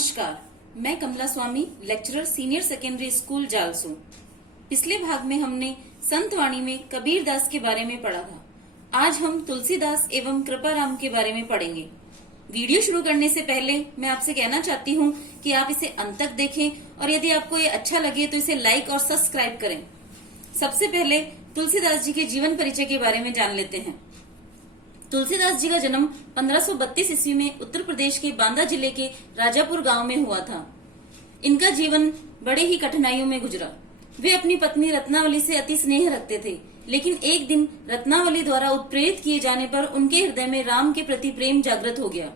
नमस्कार, मैं Kamla Swami, lecturer senior secondary school Jalsu. पिछले भाग में हमने संत वाणी में कबीर दास के बारे में पढ़ा था। आज हम तुलसीदास एवं कृपाराम के बारे में पढ़ेंगे। वीडियो शुरू करने से पहले मैं आपसे कहना चाहती हूँ कि आप इसे अंत तक देखें और यदि आपको ये अच्छा लगे तो इसे लाइक और सब्सक्राइब करें। सबसे पहले तुलसीदास जी के जीवन परिचय के बारे में जान लेते हैं। तुलसीदास जी का जन्म 1532 ईस्वी में उत्तर प्रदेश के बांदा जिले के राजापुर गांव में हुआ था। इनका जीवन बड़े ही कठिनाइयों में गुजरा। वे अपनी पत्नी रत्नावली से अति स्नेह रखते थे, लेकिन एक दिन रत्नावली द्वारा उत्प्रेरित किए जाने पर उनके हृदय में राम के प्रति प्रेम जागृत हो गया।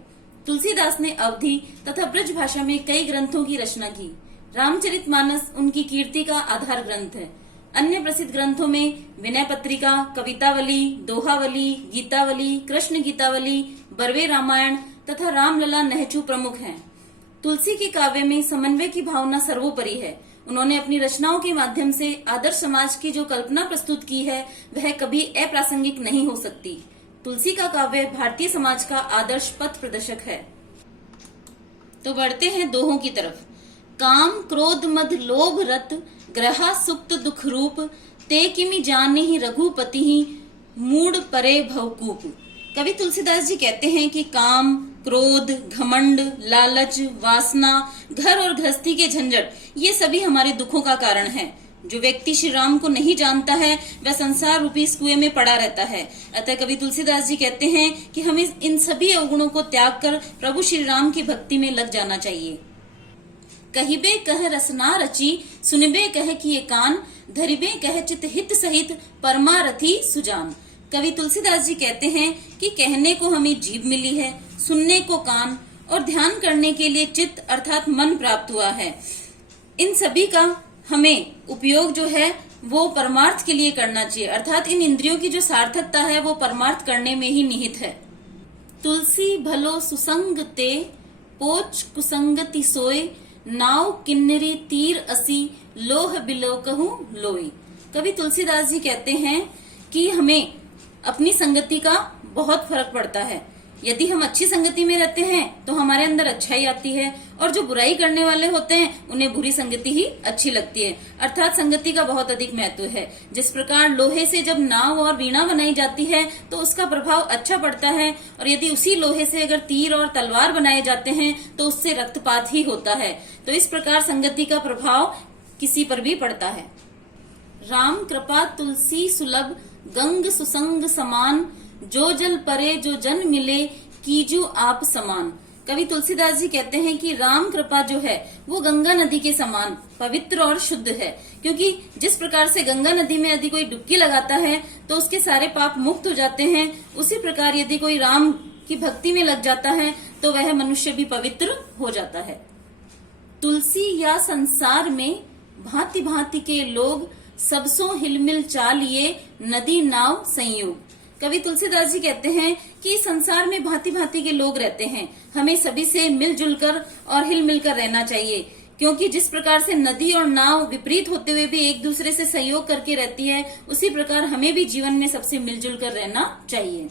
तुलसीदास ने अवधी तथा ब्रज भाषा में कई ग्रंथों की रचना की। रामचरितमानस उनकी कीर्ति का आधार ग्रंथ है। अन्य प्रसिद्ध ग्रंथों में विनय पत्रिका, कवितावली, दोहावली, गीतावली, कृष्ण गीतावली, बरवे रामायण तथा रामलला नहचू प्रमुख हैं। तुलसी के काव्य में समन्वय की भावना सर्वोपरि है। उन्होंने अपनी रचनाओं के माध्यम से आदर्श समाज की जो कल्पना प्रस्तुत की है वह कभी अप्रासंगिक नहीं हो सकती। तुलसी का काव्य भारतीय समाज का आदर्श पथ प्रदर्शक है। तो बढ़ते हैं दोहों की तरफ। काम क्रोध मद लोभ रत ग्रहा सुक्त दुख रूप ते किमि जाने ही रघुपति ही मूड परे भवकूप। कवि तुलसीदास जी कहते हैं कि काम, क्रोध, घमंड, लालच, वासना, घर और गृहस्थी के झंझट ये सभी हमारे दुखों का कारण है। जो व्यक्ति श्री राम को नहीं जानता है वह संसार रूपी इस कुएं में पड़ा रहता है। अतः कवि तुलसीदास जी कहते हैं कि हमें इन सभी अवगुणों को त्याग कर प्रभु श्री राम की भक्ति में लग जाना चाहिए। कहिबे कह रसना रची सुनिबे कह किए कान धरिबे कह चित हित सहित परमारथी सुजान। कवि तुलसीदास जी कहते हैं कि कहने को हमें जीभ मिली है, सुनने को कान और ध्यान करने के लिए चित्त अर्थात मन प्राप्त हुआ है। इन सभी का हमें उपयोग जो है वो परमार्थ के लिए करना चाहिए, अर्थात इन इंद्रियों की जो सार्थकता है वो परमार्थ करने में ही निहित है। तुलसी भलो सुसंग ते पोच कुसंगति सोए नाव किन्नरी तीर असी लोह बिलोकहु लोई। कवि तुलसीदास जी कहते हैं कि हमें अपनी संगति का बहुत फर्क पड़ता है। यदि हम अच्छी संगति में रहते हैं तो हमारे अंदर अच्छाई आती है और जो बुराई करने वाले होते हैं उन्हें बुरी संगति ही अच्छी लगती है, अर्थात संगति का बहुत अधिक महत्व है। जिस प्रकार लोहे से जब नाव और वीणा बनाई जाती है तो उसका प्रभाव अच्छा पड़ता है, और यदि उसी लोहे से अगर तीर और तलवार बनाए जाते हैं तो उससे रक्तपात ही होता है। तो इस प्रकार संगति का प्रभाव किसी पर भी पड़ता है। राम कृपा तुलसी सुलभ गंग सुसंग समान जो जल परे जो जन मिले कीजू आप समान। कवि तुलसीदास जी कहते हैं कि राम कृपा जो है वो गंगा नदी के समान पवित्र और शुद्ध है, क्योंकि जिस प्रकार से गंगा नदी में यदि कोई डुबकी लगाता है तो उसके सारे पाप मुक्त हो जाते हैं, उसी प्रकार यदि कोई राम की भक्ति में लग जाता है तो वह मनुष्य भी पवित्र हो जाता है। तुलसी या संसार में भांति भांति के लोग सबसो हिलमिल चालिए नदी नाव संयोग। कवि तुलसीदास जी कहते हैं कि संसार में भांति भांति के लोग रहते हैं, हमें सभी से मिलजुल कर और हिल मिलकर रहना चाहिए, क्योंकि जिस प्रकार से नदी और नाव विपरीत होते हुए भी एक दूसरे से सहयोग करके रहती है, उसी प्रकार हमें भी जीवन में सबसे मिलजुल कर रहना चाहिए।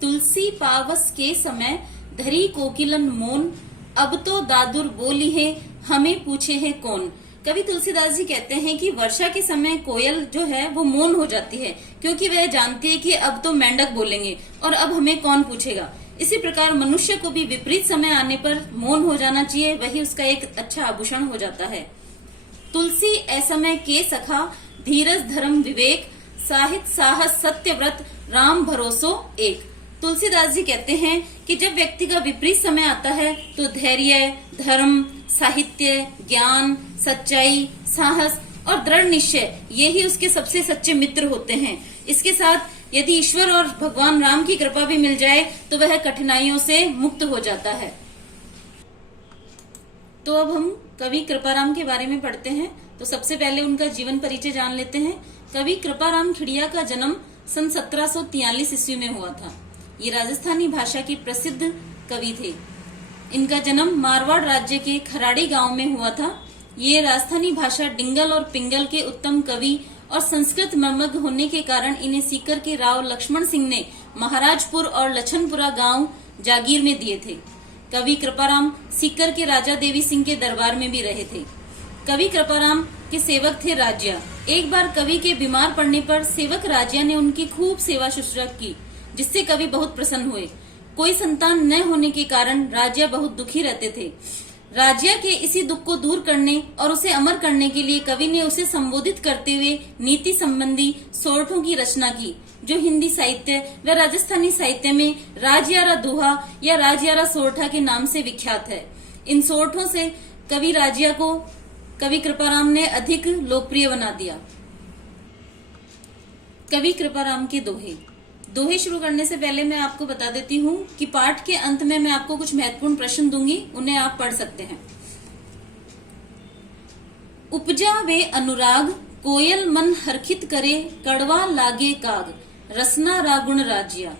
तुलसी पावस के समय धरी कोकिलन मोन अब तो दादुर बोली है हमें पूछे है कौन। कवि तुलसीदास जी कहते हैं कि वर्षा के समय कोयल जो है वो मौन हो जाती है, क्योंकि वह जानती है कि अब तो मेंढक बोलेंगे और अब हमें कौन पूछेगा। इसी प्रकार मनुष्य को भी विपरीत समय आने पर मौन हो जाना चाहिए, वही उसका एक अच्छा आभूषण हो जाता है। तुलसी असमय के सखा धीरज धर्म विवेक साहित्य साहस सत्य व्रत राम भरोसो एक। तुलसीदास जी कहते हैं कि जब व्यक्ति का विपरीत समय आता है तो धैर्य, धर्म, साहित्य, ज्ञान, सच्चाई, साहस और दृढ़ निश्चय यही उसके सबसे सच्चे मित्र होते हैं। इसके साथ यदि ईश्वर और भगवान राम की कृपा भी मिल जाए तो वह कठिनाइयों से मुक्त हो जाता है। तो अब हम कवि कृपाराम के बारे में पढ़ते हैं। तो सबसे पहले उनका जीवन परिचय जान लेते हैं। कवि कृपाराम खिड़िया का जन्म सन 1743 ईस्वी में हुआ था। ये राजस्थानी भाषा की प्रसिद्ध कवि थे। इनका जन्म मारवाड़ राज्य के खराड़ी गांव में हुआ था। ये राजस्थानी भाषा डिंगल और पिंगल के उत्तम कवि और संस्कृत मर्मज्ञ होने के कारण इन्हें सीकर के राव लक्ष्मण सिंह ने महाराजपुर और लछनपुरा गांव जागीर में दिए थे। कवि कृपाराम सीकर के राजा देवी सिंह के दरबार में भी रहे थे। कवि कृपाराम के सेवक थे राजिया। एक बार कवि के बीमार पड़ने पर सेवक राजिया ने उनकी खूब सेवा शुश्रूषा की, जिससे कवि बहुत प्रसन्न हुए। कोई संतान न होने के कारण राजिया बहुत दुखी रहते थे। राजिया के इसी दुख को दूर करने और उसे अमर करने के लिए कवि ने उसे संबोधित करते हुए नीति संबंधी सोरठों की रचना की, जो हिंदी साहित्य व राजस्थानी साहित्य में राजयारा दोहा या राजयारा सोरठा के नाम से विख्यात है। इन सोरठों से कवि राजिया को कवि कृपाराम ने अधिक लोकप्रिय बना दिया। कवि कृपाराम के दोहे शुरू करने से पहले मैं आपको बता देती हूँ कि पाठ के अंत में मैं आपको कुछ महत्वपूर्ण प्रश्न दूंगी, उन्हें आप पढ़ सकते हैं। उपजा वे अनुराग, कोयल मन हरखित करे, कड़वा लागे काग, रसना रागुण राजिया।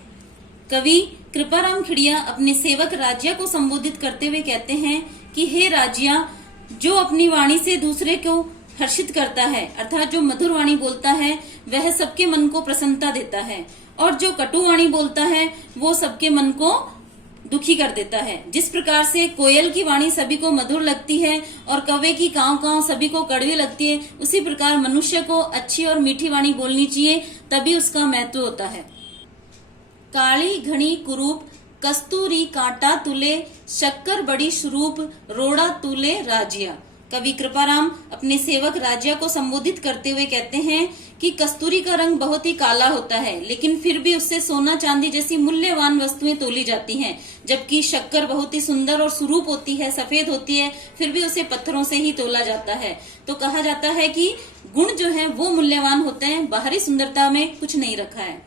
कवि कृपाराम खिड़िया अपने सेवक राजिया को संबोधित करते हुए कहते हैं कि हे राजिया, जो अपनी वाणी से दूसरे को हर्षित करता है, अर्थात जो मधुर वाणी बोलता है, वह सबके मन को प्रसन्नता देता है, और जो कटु वाणी बोलता है वो सबके मन को दुखी कर देता है। जिस प्रकार से कोयल की वाणी सभी को मधुर लगती है और कौवे की कांव कांव सभी को कड़वी लगती है, उसी प्रकार मनुष्य को अच्छी और मीठी वाणी बोलनी चाहिए, तभी उसका महत्व होता है। काली घनी कुरूप, कस्तूरी कांटा तुले, शक्कर बड़ी स्वरूप, रोड़ा तुले राजिया। कवि कृपाराम अपने सेवक राजिया को संबोधित करते हुए कहते हैं कि कस्तूरी का रंग बहुत ही काला होता है, लेकिन फिर भी उससे सोना चांदी जैसी मूल्यवान वस्तुएं तोली जाती हैं, जबकि शक्कर बहुत ही सुंदर और सुरूप होती है, सफेद होती है, फिर भी उसे पत्थरों से ही तोला जाता है। तो कहा जाता है कि गुण जो है वो मूल्यवान होते हैं, बाहरी सुंदरता में कुछ नहीं रखा है।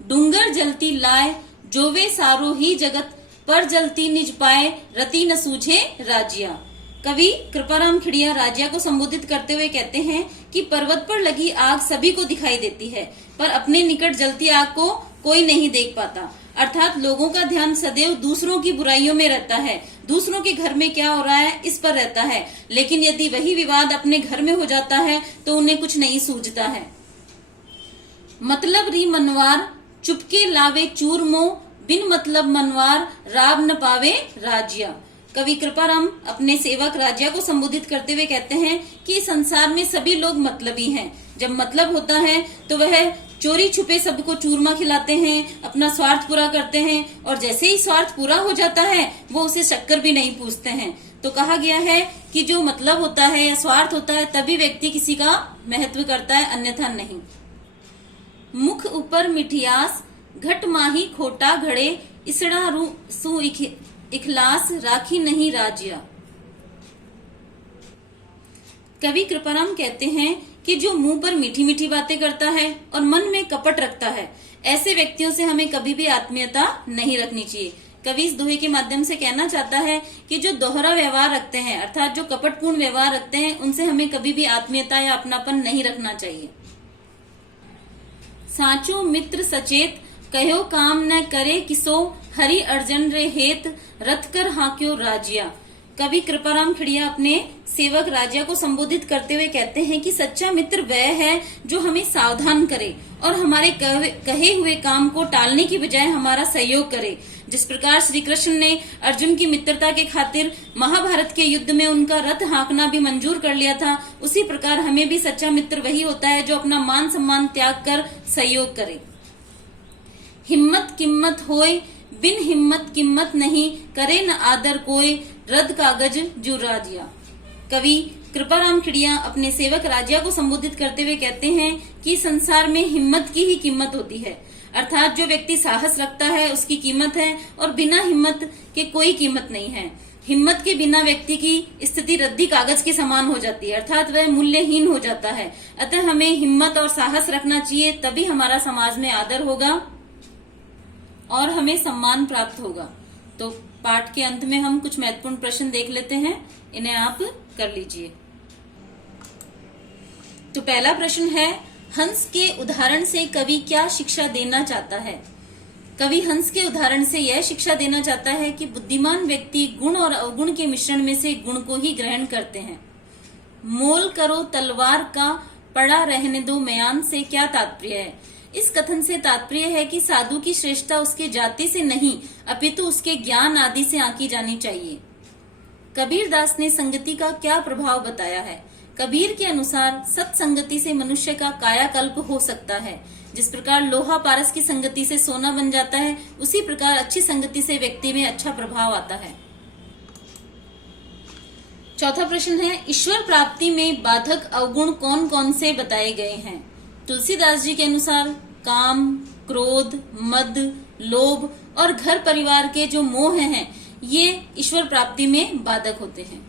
डूंगर जलती लाए, जोवे सारो ही जगत, पर जलती निज पाए, रति न सूझे राजिया। कवि कृपाराम खिड़िया राजिया को संबोधित करते हुए कहते हैं कि पर्वत पर लगी आग सभी को दिखाई देती है, पर अपने निकट जलती आग को कोई नहीं देख पाता। अर्थात लोगों का ध्यान सदैव दूसरों की बुराइयों में रहता है, दूसरों के घर में क्या हो रहा है इस पर रहता है, लेकिन यदि वही विवाद अपने घर में हो जाता है तो उन्हें कुछ नहीं सूझता है। मतलब री मनवार, चुपके लावे चूरमो, बिन मतलब मनवार, राब न पावे राजिया। कवि कृपाराम अपने सेवक राजिया को संबोधित करते हुए कहते हैं कि संसार में सभी लोग मतलबी हैं। जब मतलब होता है तो वह चोरी छुपे सबको चूरमा खिलाते हैं, अपना स्वार्थ पूरा करते हैं, और जैसे ही स्वार्थ पूरा हो जाता है वो उसे शक्कर भी नहीं पूछते हैं। तो कहा गया है कि जो मतलब होता है या स्वार्थ होता है तभी व्यक्ति किसी का महत्व करता है, अन्यथा नहीं। मुख ऊपर मिठियास, घट माही खोटा घड़े, इसड़ा रू सु इखलास, राखी नहीं राजिया। कवि कृपाराम कहते हैं कि जो मुंह पर मीठी मीठी बातें करता है और मन में कपट रखता है, ऐसे व्यक्तियों से हमें कभी भी आत्मीयता नहीं रखनी चाहिए। कवि इस दोहे के माध्यम से कहना चाहता है कि जो दोहरा व्यवहार रखते हैं, अर्थात जो कपटपूर्ण व्यवहार रखते हैं, उनसे हमें कभी भी आत्मीयता या अपनापन नहीं रखना चाहिए। साचो मित्र सचेत, कहो काम न करे किसो, हरि अर्जन रे हेत, रथ कर हाक्यो राजिया। कवि कृपाराम खिड़िया अपने सेवक राजिया को संबोधित करते हुए कहते हैं कि सच्चा मित्र वह है जो हमें सावधान करे और हमारे कहे हुए काम को टालने की बजाय हमारा सहयोग करे। जिस प्रकार श्री कृष्ण ने अर्जुन की मित्रता के खातिर महाभारत के युद्ध में उनका रथ हाँकना भी मंजूर कर लिया था, उसी प्रकार हमें भी सच्चा मित्र वही होता है जो अपना मान सम्मान त्याग कर सहयोग करे। हिम्मत किम्मत होय, बिन हिम्मत किम्मत नहीं, करे न आदर कोई, रद्द कागज जू राजिया। कवि कृपाराम खिड़िया अपने सेवक राजिया को संबोधित करते हुए कहते हैं कि संसार में हिम्मत की ही कीमत होती है, अर्थात जो व्यक्ति साहस रखता है उसकी कीमत है और बिना हिम्मत के कोई कीमत नहीं है। हिम्मत के बिना व्यक्ति की स्थिति रद्दी कागज के समान हो जाती है, अर्थात वह मूल्यहीन हो जाता है। अतः हमें हिम्मत और साहस रखना चाहिए, तभी हमारा समाज में आदर होगा और हमें सम्मान प्राप्त होगा। तो पाठ के अंत में हम कुछ महत्वपूर्ण प्रश्न देख लेते हैं, इन्हें आप कर लीजिए। तो पहला प्रश्न है, हंस के उदाहरण से कवि क्या शिक्षा देना चाहता है? कवि हंस के उदाहरण से यह शिक्षा देना चाहता है कि बुद्धिमान व्यक्ति गुण और अवगुण के मिश्रण में से गुण को ही ग्रहण करते हैं। मोल करो तलवार का, पड़ा रहने दो म्यान से क्या तात्पर्य है? इस कथन से तात्पर्य है कि साधु की श्रेष्ठता उसके जाति से नहीं अपितु उसके ज्ञान आदि से आंकी जानी चाहिए। कबीर दास ने संगति का क्या प्रभाव बताया है। कबीर के अनुसार सत्संगति से मनुष्य का कायाकल्प हो सकता है। जिस प्रकार लोहा पारस की संगति से सोना बन जाता है, उसी प्रकार अच्छी संगति से व्यक्ति में अच्छा प्रभाव आता है। चौथा प्रश्न है, ईश्वर प्राप्ति में बाधक अवगुण कौन कौन से बताए गए हैं। तुलसीदास जी के अनुसार काम, क्रोध, मद, लोभ और घर परिवार के जो मोह हैं, ये ईश्वर प्राप्ति में बाधक होते हैं।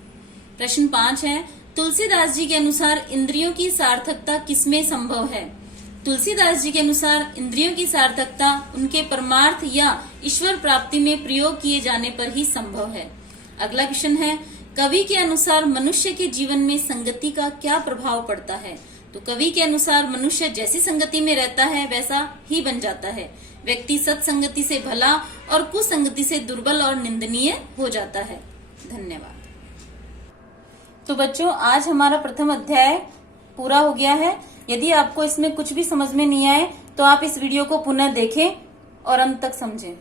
प्रश्न 5 है, तुलसीदास जी के अनुसार इंद्रियों की सार्थकता किसमें संभव है। तुलसीदास जी के अनुसार इंद्रियों की सार्थकता उनके परमार्थ या ईश्वर प्राप्ति में प्रयोग किए जाने पर ही संभव है। अगला क्वेश्चन है, कवि के अनुसार मनुष्य के जीवन में संगति का क्या प्रभाव पड़ता है। तो कवि के अनुसार मनुष्य जैसी संगति में रहता है वैसा ही बन जाता है। व्यक्ति सत्संगति से भला और कुसंगति से दुर्बल और निंदनीय हो जाता है। धन्यवाद। तो बच्चों, आज हमारा प्रथम अध्याय पूरा हो गया है। यदि आपको इसमें कुछ भी समझ में नहीं आए तो आप इस वीडियो को पुनः देखें और अंत तक समझें।